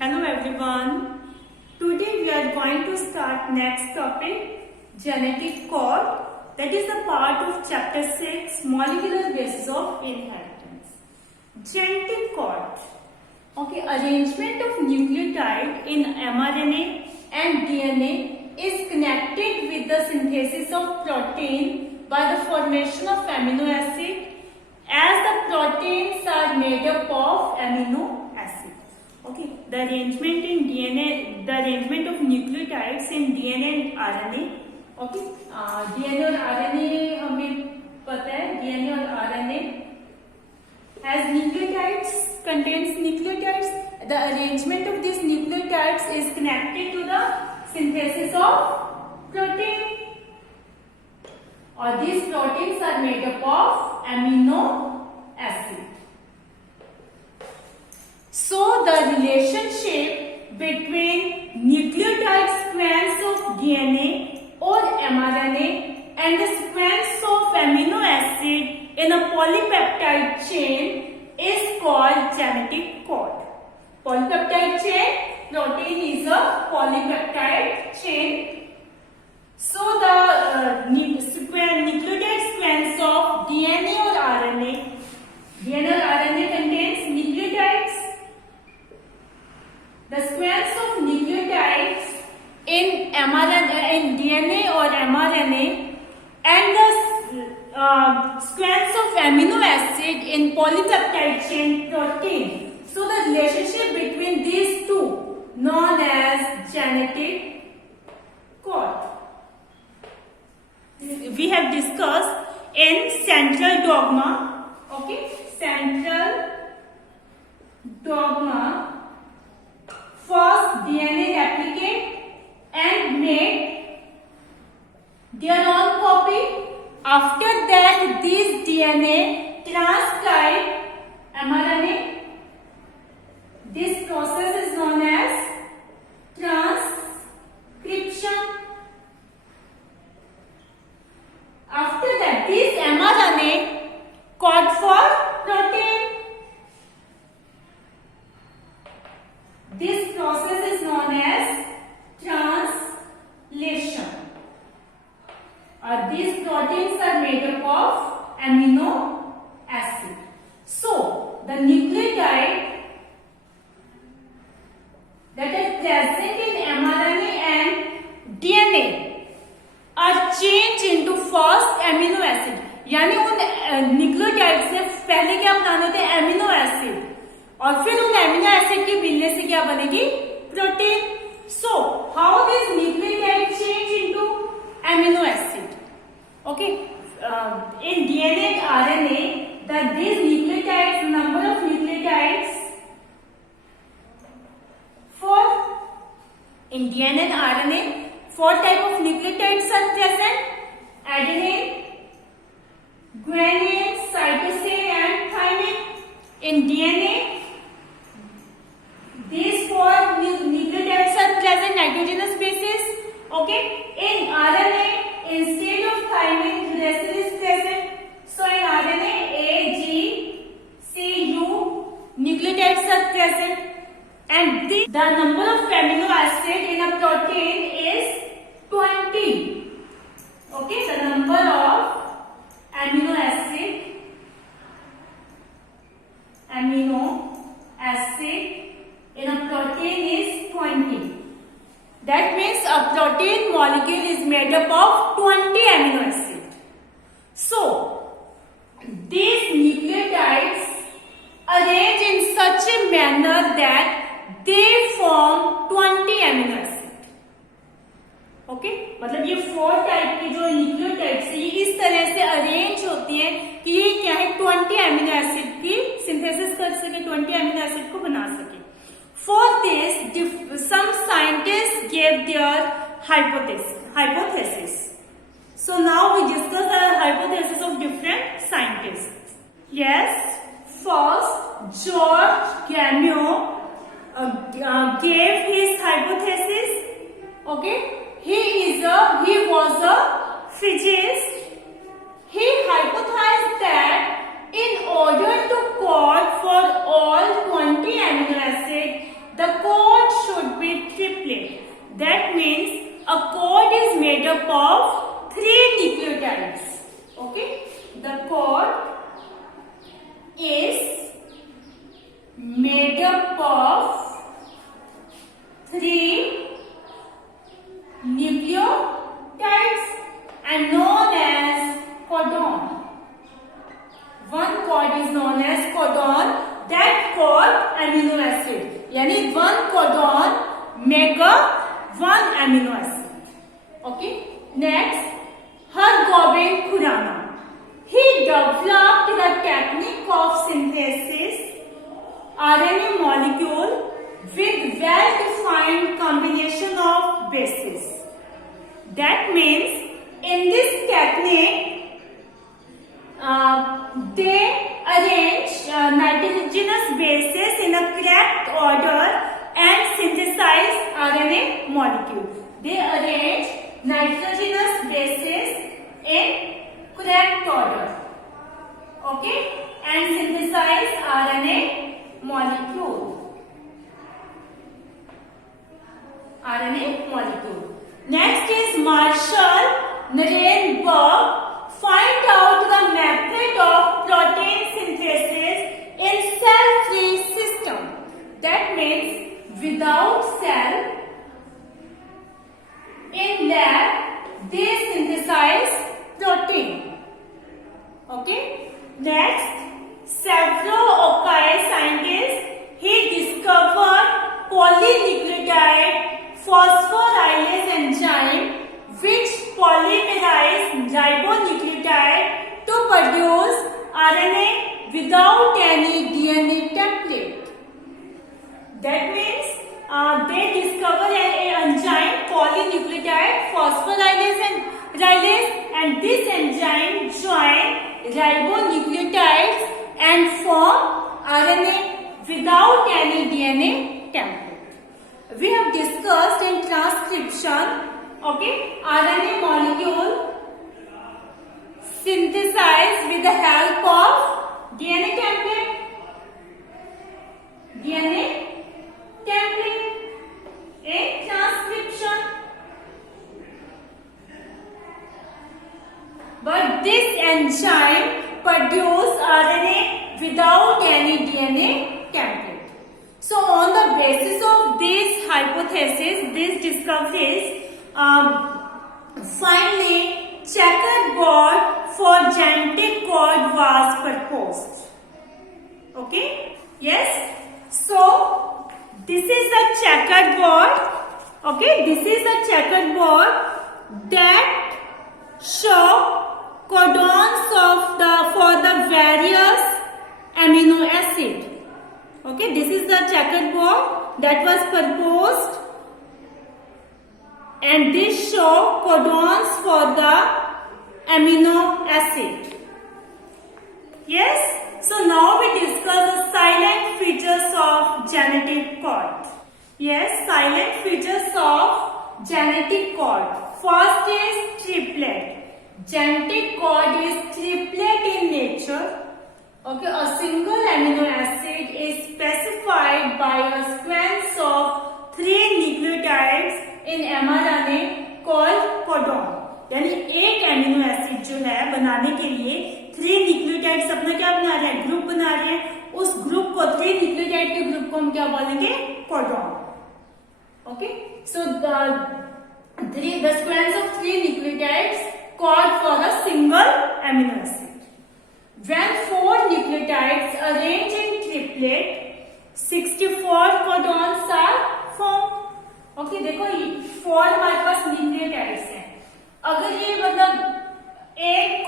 Hello everyone. Today we are going to start next topic, genetic code. That is a part of chapter 6, molecular basis of inheritance. Genetic code. Okay, arrangement of nucleotide in mRNA and DNA is connected with the synthesis of protein by the formation of amino acid, as the proteins are made up of amino acid. Okay, the arrangement in DNA, the arrangement of nucleotides in DNA and RNA. Okay, DNA और RNA हमें पता है, DNA और RNA has nucleotides, contains nucleotides. The arrangement of these nucleotides is connected to the synthesis of protein. Or these proteins are made up of amino acid. So the relationship between nucleotide sequence of DNA or mRNA and the sequence of amino acid in a polypeptide chain is called genetic code. Polypeptide chain, protein is a polypeptide chain. So the nucleotide sequence of DNA or RNA, DNA or RNA contains nucleotides. The sequence of nucleotides in mRNA, in DNA or mRNA, and the sequence of amino acid in polypeptide chain protein. So the relationship between these two known as genetic code. We have discussed in central dogma. Okay, central dogma. First, DNA replicate and made their own copy. After that, this DNA transcribe mRNA. This process is known as transcription. After that, this mRNA code for protein. This process is known as translation. These proteins are made up of amino acid. So, the nucleotide that is present in mRNA and DNA are changed into first amino acid. यानी उन nucleotide से पहले क्या बनाने थे? Amino acid, और फिर उन एमिनो एसिड के मिलने से क्या बनेगी? Protein. So how this nucleotide change into amino acid? Okay, in DNA and RNA that this nucleotides, number of nucleotides for in DNA and RNA, 4 type of nucleotides are present: adenine, guanine, cytosine and thymine. In DNA, these 4 nucleotides are present, nitrogenous bases. Okay, in RNA, instead of thymine, uracil is present. So in RNA, A, G, C, U nucleotides are present. And the number of amino acid in a protein is 20. Okay, the number of amino acid in a protein is 20. That means a protein molecule is made up of 20 amino acids. So these nucleotides arrange in such a manner that they form 20 amino acid. Okay, मतलब ये 4 type की जो nucleotides है ये इस तरह से arrange होती हैं कि ये क्या है, 20 एमिनो एसिड की सिंथेसिस कर सके, 20 एमिनो एसिड को बना सके. For this, some scientists gave their hypothesis. So now we discuss the hypothesis of different scientists. Yes, first George Gamow gave his hypothesis. Okay, he was a physicist. He hypothesized that in order to code for all 20 amino acids, the code up of 3 nucleotides and known as codon. One cod is known as codon. That cod amino acid. यानी one codon make one amino acid. Okay. Next, Hargobind Khurana. He developed the technique of synthesis RNA molecule with well-defined combination of bases. That means in this technique, they arrange nitrogenous bases in a correct order and synthesize RNA molecule. They arrange nitrogenous bases in correct order, okay, and synthesize RNA molecule. Next is Marshall Nirenberg find out the method of protein synthesis in cell-free system. That means without cell, in lab they synthesize protein. Okay. Next, several Okai scientists, he discovered polynucleotide phosphorylase enzyme which polymerize ribonucleotide to produce RNA without any DNA template. That means they discover an enzyme polynucleotide phosphorylase and this enzyme join ribonucleotides and form RNA without any DNA template. We have discussed in transcription, okay, RNA molecule synthesized with the help of DNA template. In transcription. But this enzyme produces RNA without any DNA template. So on the basis of this hypothesis, these discoveries, finally checkerboard for genetic code was proposed. Okay? Yes? So this is the checkerboard. Okay? This is the checkerboard that show codons for the various amino acid. Okay, this is the checkerboard that was proposed, and this show codons for the amino acid. Yes, so now we discuss the silent features of genetic code. Yes, silent features of genetic code. First is triplet. Genetic code is triplet in nature. Okay, a single amino acid is specified by a sequence of 3 nucleotides in mRNA called codon. यानी एक amino acid जो है बनाने के लिए 3 nucleotides अपना क्या बना रहे हैं, ग्रुप बना रहे हैं. उस ग्रुप को 3 न्यूक्लियोटाइड के ग्रुप को हम क्या बोलेंगे, codon. Okay, so the sequence of 3 nucleotides code for a single amino acid. When 4 nucleotides arrange in triplet, 64 codons are formed. Okay, देखो 4 हमारे पास न्यूक्लियोटाइड्स हैं. अगर ये मतलब एक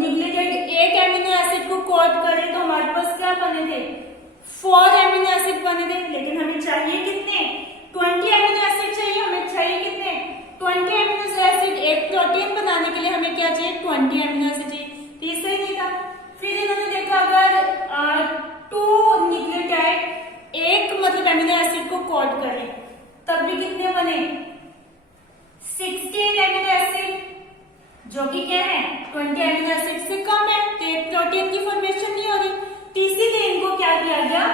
न्यूक्लियोटाइड एक एमिनो एसिड को कोड करे तो हमारे पास क्या बने थे, 4 एमिनो एसिड बने थे. लेकिन हमें चाहिए कितने, 20 एमिनो एसिड चाहिए. हमें चाहिए कितने, 20 एमिनो एसिड. एक प्रोटीन बनाने के लिए हमें क्या चाहिए, 20 एमिनो एसिड चाहिए. ये सही नहीं था. फिर इन्होंने देखा अगर 2 न्यूक्लियोटाइड एक मतलब एमिनो एसिड को कोड करें तब भी कितने बने, 16 एमिनो एसिड, जो कि क्या है 20 एमिनो एसिड से कम है. तो एक प्रोटीन की फॉर्मेशन नहीं हो रही. इसीलिए इनको क्या किया गया,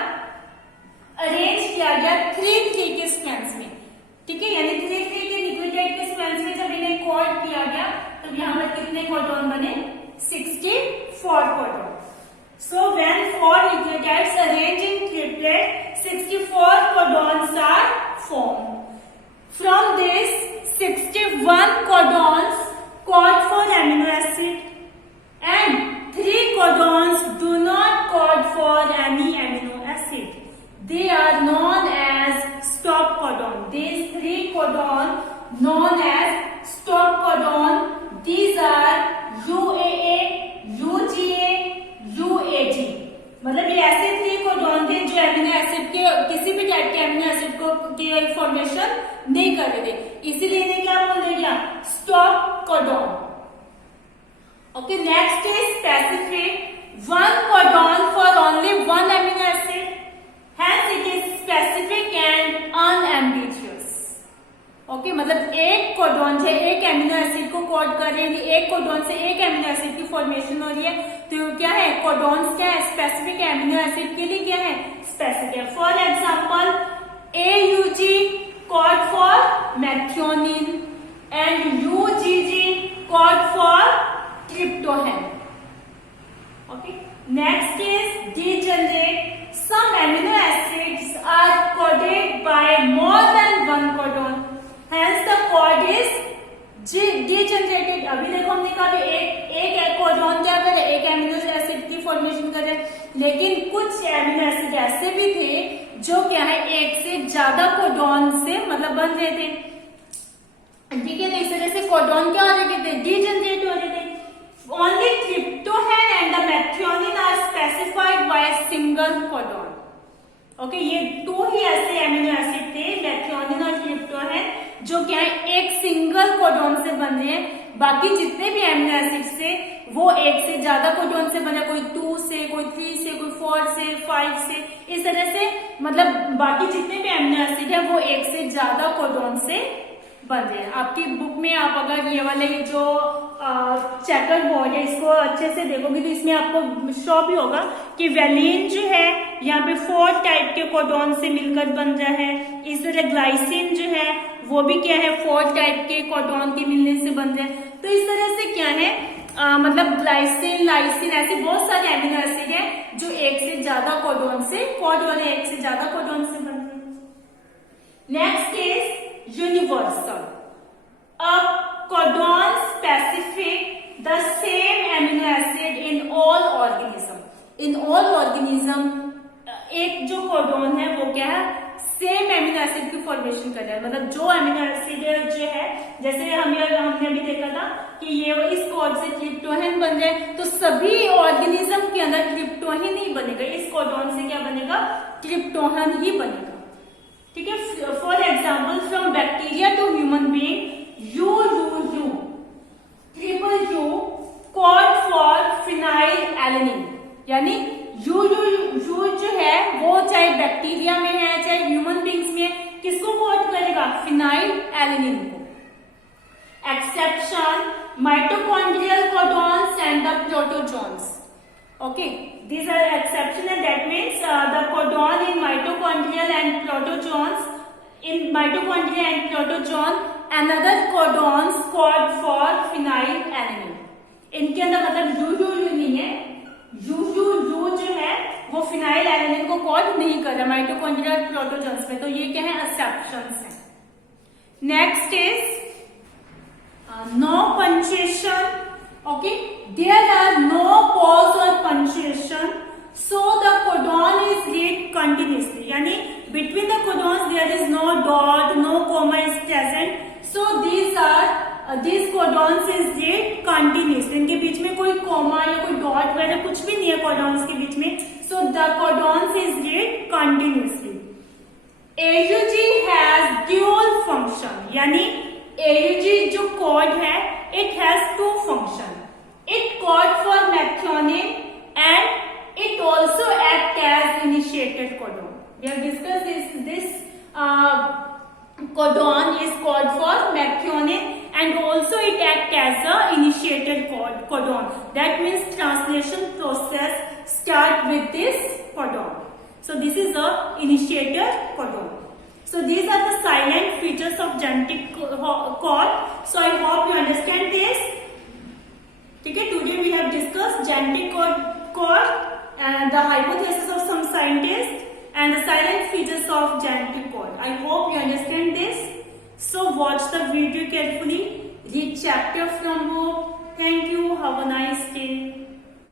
अरेंज किया गया 3-3 के सीक्वेंस में. ठीक है, यानी 3-3 के न्यूक्लियोटाइड के सीक्वेंस में जब इन्हें कोड किया गया तो यहाँ पर कितने कोडॉन बने, 64 codon. So when 4 nucleotides arranged in triplet, 64 codons are formed. From this, 61 codons code for amino acid and 3 codons do not code for any amino acid. They are known as stop codon. These 3 codons known as stop codon. These are UAA, UGA, UAG. मतलब ये ऐसे 3 codon थे जो amino acid के किसी भी type के amino acid को की फॉर्मेशन नहीं कर रहे थे, इसीलिए इन्हें क्या बोल दिया, stop codon. Okay, next is specific. 1 codon for only 1 amino acid, hence it is specific and unambiguous. Okay, मतलब एक कोडॉन से एक एमिनो एसिड को कोड कर रहे हैं, एक कोडॉन से एक एमिनो एसिड की फॉर्मेशन हो रही है, तो क्या है, कोडॉन्स क्या है, स्पेसिफिक एमिनो एसिड के लिए क्या है, स्पेसिफिक है. For example AUG code for methionine and UGG code for tryptophan. Okay, next is degenerate. Some amino acids are coded by more than 1 codon, hence the code is degenerated. अभी देखो हमने कहा एक कोडॉन क्या करे, एक amino acid की formation करे, लेकिन कुछ एमिनो एसिड ऐसे भी थे जो क्या है एक से ज्यादा कोडॉन से मतलब बन रहे थे. ठीक है, तो इस तरह से कोडॉन क्या हो रहे थे, डीजेनरेट हो रहे थे. Only tryptophan and the methionine are specified by single codon. Okay, ये 2 ही ऐसे एमिनो एसिड थे, मेथियोनिन और ट्रिप्टोफैन, जो क्या है एक सिंगल कोडॉन से बन रहे हैं. बाकी जितने भी एमिनो एसिड थे वो एक से ज्यादा कोडॉन से बने, कोई 2 से, कोई 3 से, कोई 4 से, 5 से, इस तरह से मतलब बाकी जितने भी एमिनो एसिड है वो एक से ज्यादा कोडॉन से बन रहे हैं. आपकी बुक में आप अगर ये वाले जो चेकर बोर्ड है इसको अच्छे से देखोगे तो इसमें आपको शो भी होगा कि वेलिन जो है यहाँ पे 4 टाइप के कोडॉन से मिलकर बन रहा है. इस तरह ग्लाइसिन जो है वो भी क्या है 4 टाइप के कोडॉन के मिलने से बन रहे हैं. तो इस तरह से क्या है मतलब ग्लाइसिन, लाइसिन ऐसे बहुत सारे एमिनो एसिड है जो एक से ज्यादा कोडॉन से कोड वाले एक से ज्यादा कोडॉन से बन रहे हैं. Next is universal. A codon specific the same amino acid in all organism. In all organism एक जो कोडॉन है वो क्या है सेम एमिनो एसिड की फॉर्मेशन कर रहा है. मतलब जो एमिनो एसिड जो है, जैसे हमने अभी देखा था कि ये इस कोड से ट्रिप्टोफैन बन रहा है, तो सभी ऑर्गेनिज्म के अंदर ट्रिप्टोफैन ही बनेगा. इस कोडॉन से क्या बनेगा, ट्रिप्टोफैन ही बनेगा. ठीक है, for example from bacteria to human being UUU, triple U code for phenylalanine. यानी UUU जो है वो चाहे बैक्टीरिया में है चाहे ह्यूमन बींग्स में, किसको कोड करेगा, फिनाइल एलेनिन को. Exception mitochondrial codons and the protozoans. Okay, these are exception and that means the codon in mitochondrial and protozoans, in mitochondria and protozoan another codons code for phenylalanine. इनके अंदर मतलब UUU नहीं है, UUU जो है वो phenylalanine को code नहीं कर रहा माइटोकॉन्ड्रिया और प्रोटोजोन्स में, तो ये क्या है एक्सेप्शंस है. Next is no punctuation. Okay, there are no pause or punctuation, so the codon is read continuously. यानी between the codons there is no dot, no comma is present. So these codons is read continuously. इनके बीच में कोई comma या कोई dot वगैरह कुछ भी नहीं है codons के बीच में. So the codons is read continuously. AUG has dual function. यानी AUG जो code है it has 2 function. It code for methionine and it also act as initiated codon. We have discussed this codon is code for methionine and also it act as a initiated codon. That means translation process start with this codon. So this is a initiator codon. So these are the silent features of genetic code. So I hope you understand this. Okay, today we have discussed genetic code and the hypothesis of some scientists and the silent features of genetic code. I hope you understand this. So watch the video carefully. Read chapter from book. Thank you. Have a nice day.